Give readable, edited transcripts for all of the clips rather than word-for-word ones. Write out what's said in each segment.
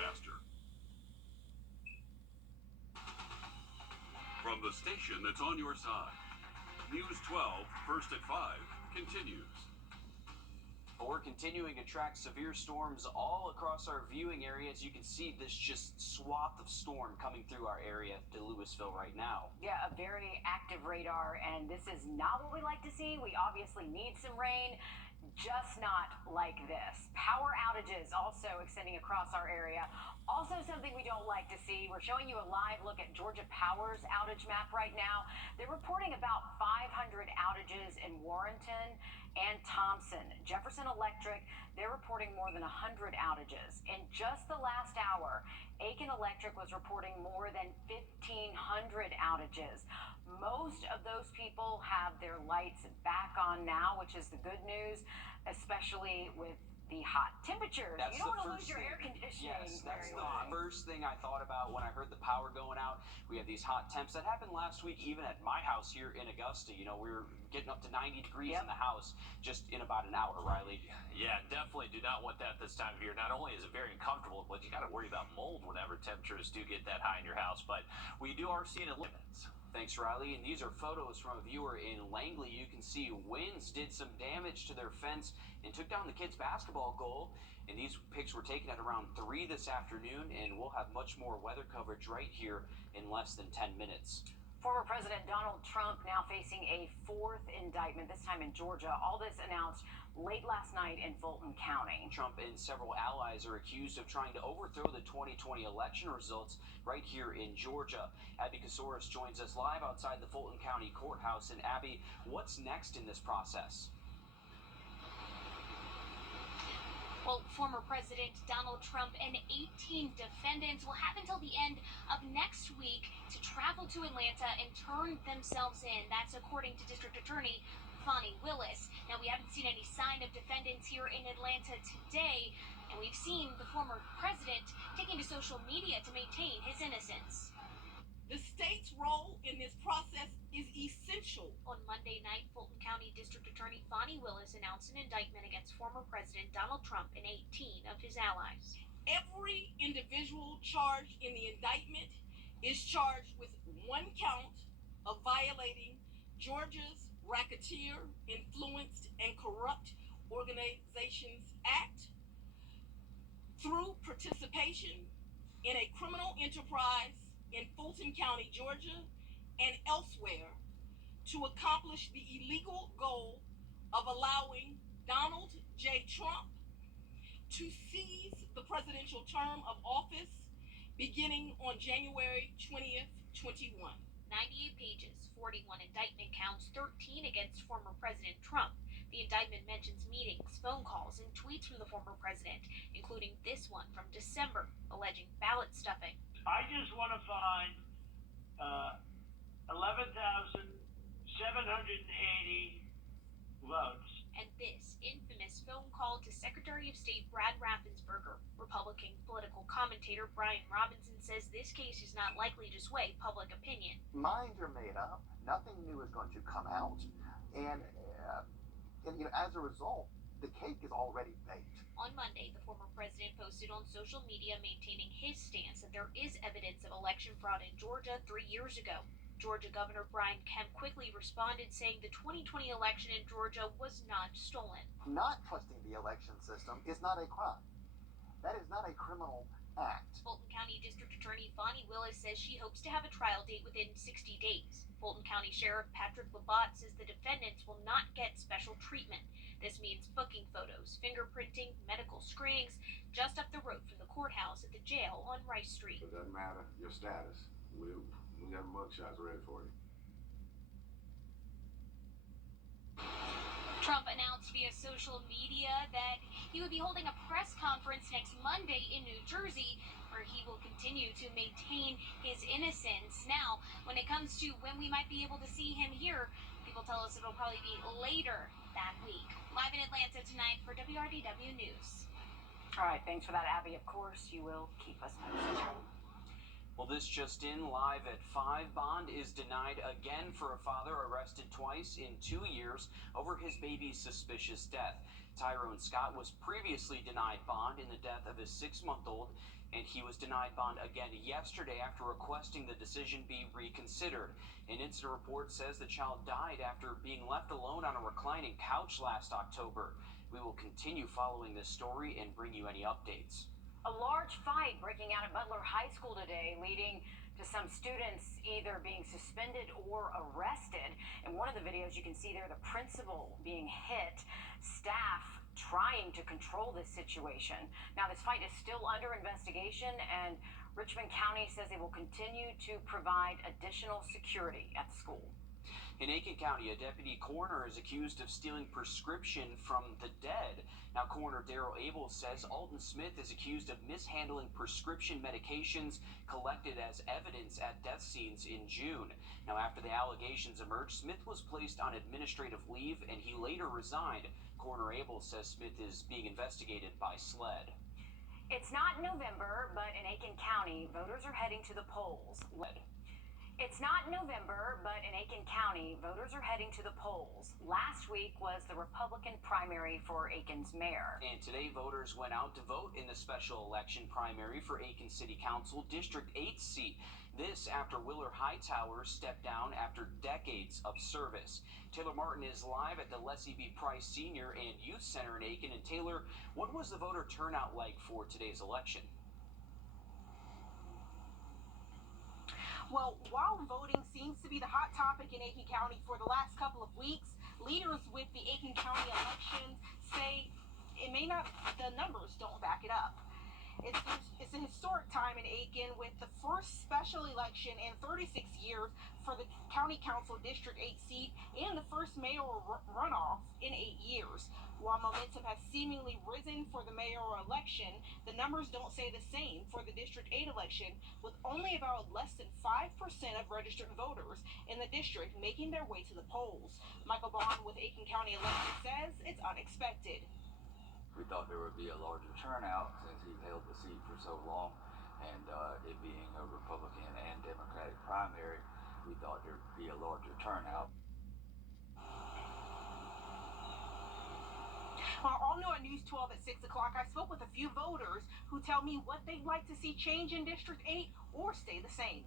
faster. From the station that's on your side, News 12, first at 5, continues. We're continuing to track severe storms all across our viewing area. As you can see, this just swath of storm coming through our area to Louisville right now. Yeah, a very active radar, and this is not what we like to see. We obviously need some rain, just not like this. Power outages also extending across our area. Also something we don't like to see. We're showing you a live look at Georgia Power's outage map right now. They're reporting about 500 outages in Warrenton and Thompson. Jefferson Electric, they're reporting more than 100 outages. In just the last hour, Aiken Electric was reporting more than 1,500 outages. Most of those people have their lights back on now, which is the good news, especially with the hot temperatures. That's you don't the want to first lose your thing. air conditioning. Yes, that's very the long. first thing I thought about when I heard the power going out. We have these hot temps that happened last week, even at my house here in Augusta. You know, we were getting up to 90 degrees in the house just in about an hour, Riley. Yeah, definitely do not want that this time of year. Not only is it very uncomfortable, but you got to worry about mold whenever temperatures do get that high in your house. But we are seeing it limits. Thanks, Riley. And these are photos from a viewer in Langley. You can see winds did some damage to their fence and took down the kids' basketball goal. And these pics were taken at around 3 this afternoon, and we'll have much more weather coverage right here in less than 10 minutes. Former President Donald Trump now facing a fourth indictment, this time in Georgia. All this announced late last night in Fulton County. Trump and several allies are accused of trying to overthrow the 2020 election results right here in Georgia. Abby Kasoris joins us live outside the Fulton County Courthouse. And Abby, what's next in this process? Well, former President Donald Trump and 18 defendants will have until the end of next week to travel to Atlanta and turn themselves in. That's according to District Attorney Fani Willis. Now, we haven't seen any sign of defendants here in Atlanta today, and we've seen the former president taking to social media to maintain his innocence. The state's role in this process is essential. On Monday night, Fulton County District Attorney Fani Willis announced an indictment against former President Donald Trump and 18 of his allies. Every individual charged in the indictment is charged with one count of violating Georgia's Racketeer, Influenced, and Corrupt Organizations Act through participation in a criminal enterprise in Fulton County, Georgia, and elsewhere to accomplish the illegal goal of allowing Donald J. Trump to seize the presidential term of office beginning on January 20th, 21. 98 pages, 41 indictment counts, 13 against former President Trump. The indictment mentions meetings, phone calls, and tweets from the former president, including this one from December, alleging ballot stuffing. I just want to find 11,780 votes. And this infamous phone call to Secretary of State Brad Raffensperger. Republican political commentator Brian Robinson says this case is not likely to sway public opinion. Minds are made up. Nothing new is going to come out. And as a result, the cake is already baked. On Monday, the former president posted on social media maintaining his stance that there is evidence of election fraud in Georgia 3 years ago. Georgia Governor Brian Kemp quickly responded, saying the 2020 election in Georgia was not stolen. Not trusting the election system is not a crime. That is not a criminal act. Fulton County District Attorney Fani Willis says she hopes to have a trial date within 60 days. Fulton County Sheriff Patrick Labatt says the defendants will not get special treatment. This means booking photos, fingerprinting, medical screenings, just up the road from the courthouse at the jail on Rice Street. It doesn't matter your status. We got mugshots ready for you. Trump announced via social media that he would be holding a press conference next Monday in New Jersey, where he will continue to maintain his innocence. Now, when it comes to when we might be able to see him here, people tell us it'll probably be later that week. Live in Atlanta tonight for WRDW News. All right, thanks for that, Abby. Of course, you will keep us posted. Well, this just in, live at 5. Bond is denied again for a father arrested twice in 2 years over his baby's suspicious death. Tyrone Scott was previously denied bond in the death of his 6-month-old. and he was denied bond again yesterday after requesting the decision be reconsidered. An incident report says the child died after being left alone on a reclining couch last October. We will continue following this story and bring you any updates. A large fight breaking out at Butler High School today, leading to some students either being suspended or arrested. In one of the videos you can see there the principal being hit, staff trying to control this situation. Now this fight is still under investigation, and Richmond County says they will continue to provide additional security at the school. In Aiken County, a deputy coroner is accused of stealing prescription from the dead. Now, Coroner Daryl Abel says Alton Smith is accused of mishandling prescription medications collected as evidence at death scenes in June. Now, after the allegations emerged, Smith was placed on administrative leave and he later resigned. Coroner Abel says Smith is being investigated by SLED. It's not November, but in Aiken County, voters are heading to the polls. It's not November, but in Aiken County, voters are heading to the polls. Last week was the Republican primary for Aiken's mayor. And today, voters went out to vote in the special election primary for Aiken City Council District 8 seat. This after Willard Hightower stepped down after decades of service. Taylor Martin is live at the Leslie B. Price Senior and Youth Center in Aiken. And Taylor, what was the voter turnout like for today's election? Well, while voting seems to be the hot topic in Aiken County for the last couple of weeks, leaders with the Aiken County elections say the numbers don't back it up. It's a historic time in Aiken with the first special election in 36 years for the County Council District 8 seat and the first mayoral runoff in 8 years. While momentum has seemingly risen for the mayoral election, the numbers don't say the same for the District 8 election, with only about less than 5% of registered voters in the district making their way to the polls. Michael Bond with Aiken County Elections says it's unexpected. We thought there would be a larger turnout since he held the seat for so long, and it being a Republican and Democratic primary, we thought there'd be a larger turnout. All new on News 12 at 6 o'clock, I spoke with a few voters who tell me what they'd like to see change in District 8 or stay the same.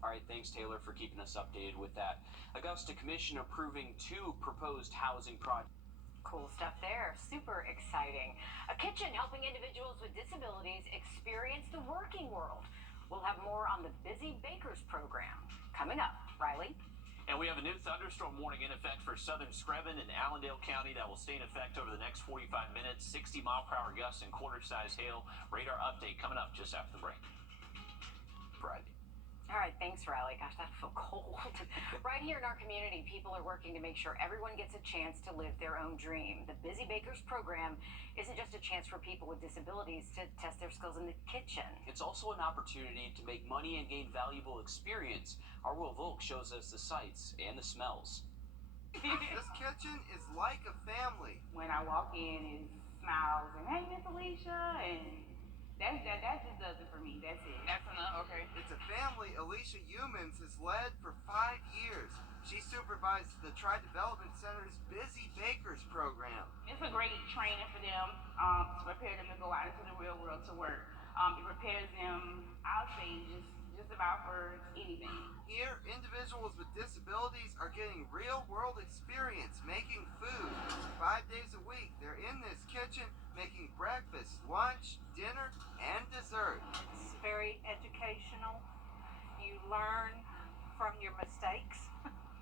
All right, thanks, Taylor, for keeping us updated with that. Augusta Commission approving 2 proposed housing projects. Cool stuff there. Super exciting. A kitchen helping individuals with disabilities experience the working world. We'll have more on the Busy Bakers program coming up. Riley? And we have a new thunderstorm warning in effect for southern Screven and Allendale County that will stay in effect over the next 45 minutes. 60-mile-per-hour gusts and quarter-size hail. Radar update coming up just after the break. Friday. All right, thanks, Riley. Gosh, that felt cold. Right here in our community, people are working to make sure everyone gets a chance to live their own dream. The Busy Bakers program isn't just a chance for people with disabilities to test their skills in the kitchen. It's also an opportunity to make money and gain valuable experience. Our Will Volk shows us the sights and the smells. This kitchen is like a family. When I walk in, it smiles and, hey, Miss Alicia, and that just does it for me. That's it. That's enough. Okay. It's a family Alicia Humans has led for 5 years. She supervised the Tri-Development Center's Busy Bakers program. It's a great training for them to prepare them to go out into the real world to work. It prepares them, I'll say, just about for anything. Here, individuals with disabilities are getting real-world experience making food. 5 days a week, they're in this kitchen making breakfast, lunch, dinner, and dessert. It's very educational. You learn from your mistakes.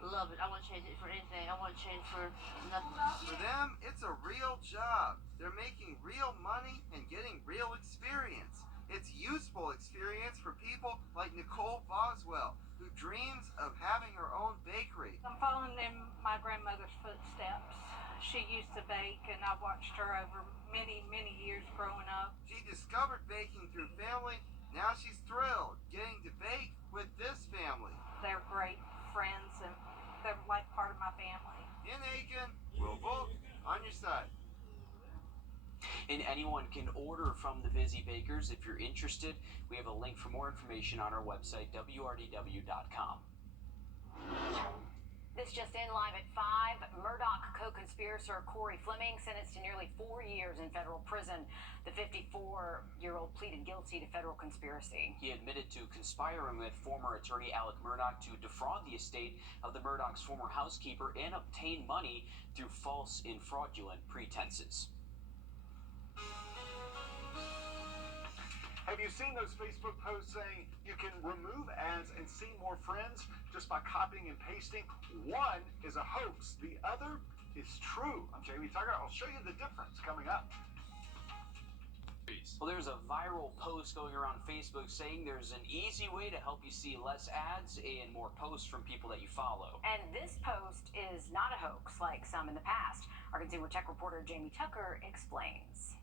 Love it. I wouldn't change it for anything. I wouldn't change for nothing. For them, it's a real job. They're making real money and getting real experience. It's useful experience for people like Nicole Boswell, who dreams of having her own bakery. I'm following in my grandmother's footsteps. She used to bake, and I watched her over many, many years growing up. She discovered baking through family. Now she's thrilled getting to bake with this family. They're great friends, and they're like part of my family. In Aiken, Will Volk on your side. And anyone can order from the Busy Bakers. If you're interested, we have a link for more information on our website, wrdw.com. This just in, live at 5. Murdoch co-conspirator Corey Fleming sentenced to nearly 4 years in federal prison. The 54-year-old pleaded guilty to federal conspiracy. He admitted to conspiring with former attorney Alec Murdoch to defraud the estate of the Murdoch's former housekeeper and obtain money through false and fraudulent pretenses. Have you seen those Facebook posts saying you can remove ads and see more friends just by copying and pasting? One is a hoax. The other is true. I'm Jamie Tucker. I'll show you the difference coming up. Well, there's a viral post going around Facebook saying there's an easy way to help you see less ads and more posts from people that you follow. And this post is not a hoax like some in the past. Our consumer tech reporter Jamie Tucker explains.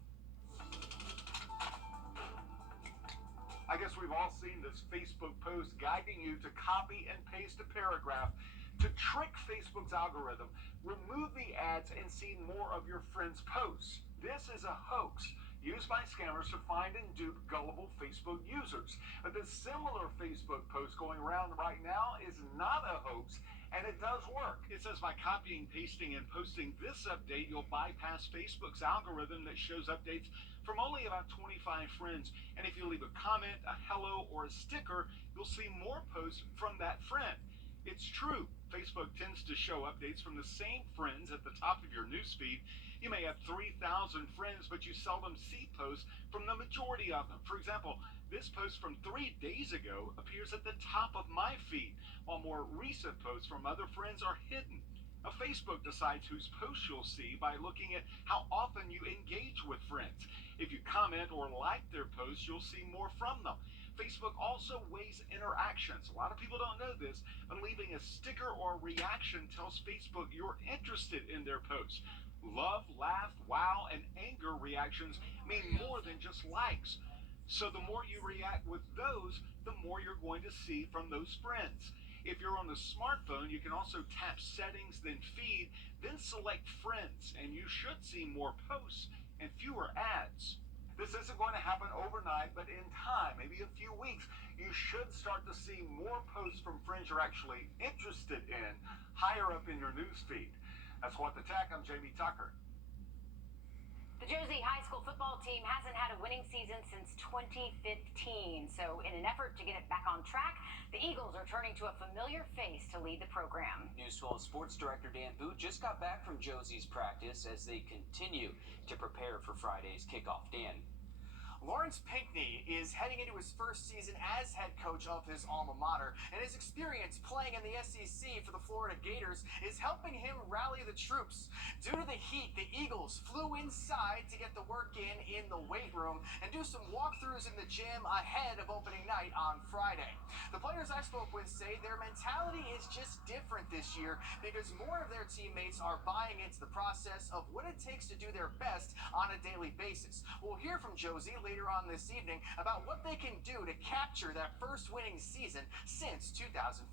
I guess we've all seen this Facebook post guiding you to copy and paste a paragraph to trick Facebook's algorithm, remove the ads, and see more of your friends' posts. This is a hoax used by scammers to find and dupe gullible Facebook users. But the similar Facebook post going around right now is not a hoax, and it does work. It says by copying, pasting, and posting this update, you'll bypass Facebook's algorithm that shows updates from only about 25 friends. And if you leave a comment, a hello, or a sticker, you'll see more posts from that friend. It's true. Facebook tends to show updates from the same friends at the top of your newsfeed. You may have 3,000 friends, but you seldom see posts from the majority of them. For example, this post from 3 days ago appears at the top of my feed, while more recent posts from other friends are hidden. Now, Facebook decides whose posts you'll see by looking at how often you engage with friends. If you comment or like their posts, you'll see more from them. Facebook also weighs interactions. A lot of people don't know this, but leaving a sticker or a reaction tells Facebook you're interested in their posts. Love, laugh, wow, and anger reactions mean more than just likes. So the more you react with those, the more you're going to see from those friends. If you're on the smartphone, you can also tap settings, then feed, then select friends, and you should see more posts and fewer ads. This isn't going to happen overnight, but in time, maybe a few weeks, you should start to see more posts from friends you're actually interested in higher up in your news feed. That's What the Tech. I'm Jamie Tucker. The Josie High School football team hasn't had a winning season since 2015. So in an effort to get it back on track, the Eagles are turning to a familiar face to lead the program. News 12 Sports Director Dan Booth just got back from Josie's practice as they continue to prepare for Friday's kickoff. Dan. Lawrence Pinckney is heading into his first season as head coach of his alma mater, and his experience playing in the SEC for the Florida Gators is helping him rally the troops. Due to the heat, the Eagles flew inside to get the work in the weight room and do some walkthroughs in the gym ahead of opening night on Friday. The players I spoke with say their mentality is just different this year because more of their teammates are buying into the process of what it takes to do their best on a daily basis. We'll hear from Josie later on this evening about what they can do to capture that first winning season since 2015.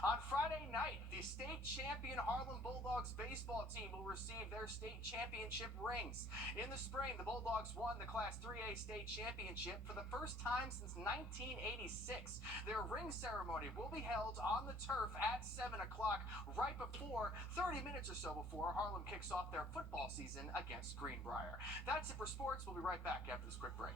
On Friday night, the state champion Harlem Bulldogs baseball team will receive their state championship rings. In the spring, the Bulldogs won the Class 3A state championship for the first time since 1986. Their ring ceremony will be held on the turf at 7 o'clock, right before 30 minutes or so before Harlem kicks off their football season against Greenbrier. That's it for sports. We'll be right back after this quick break.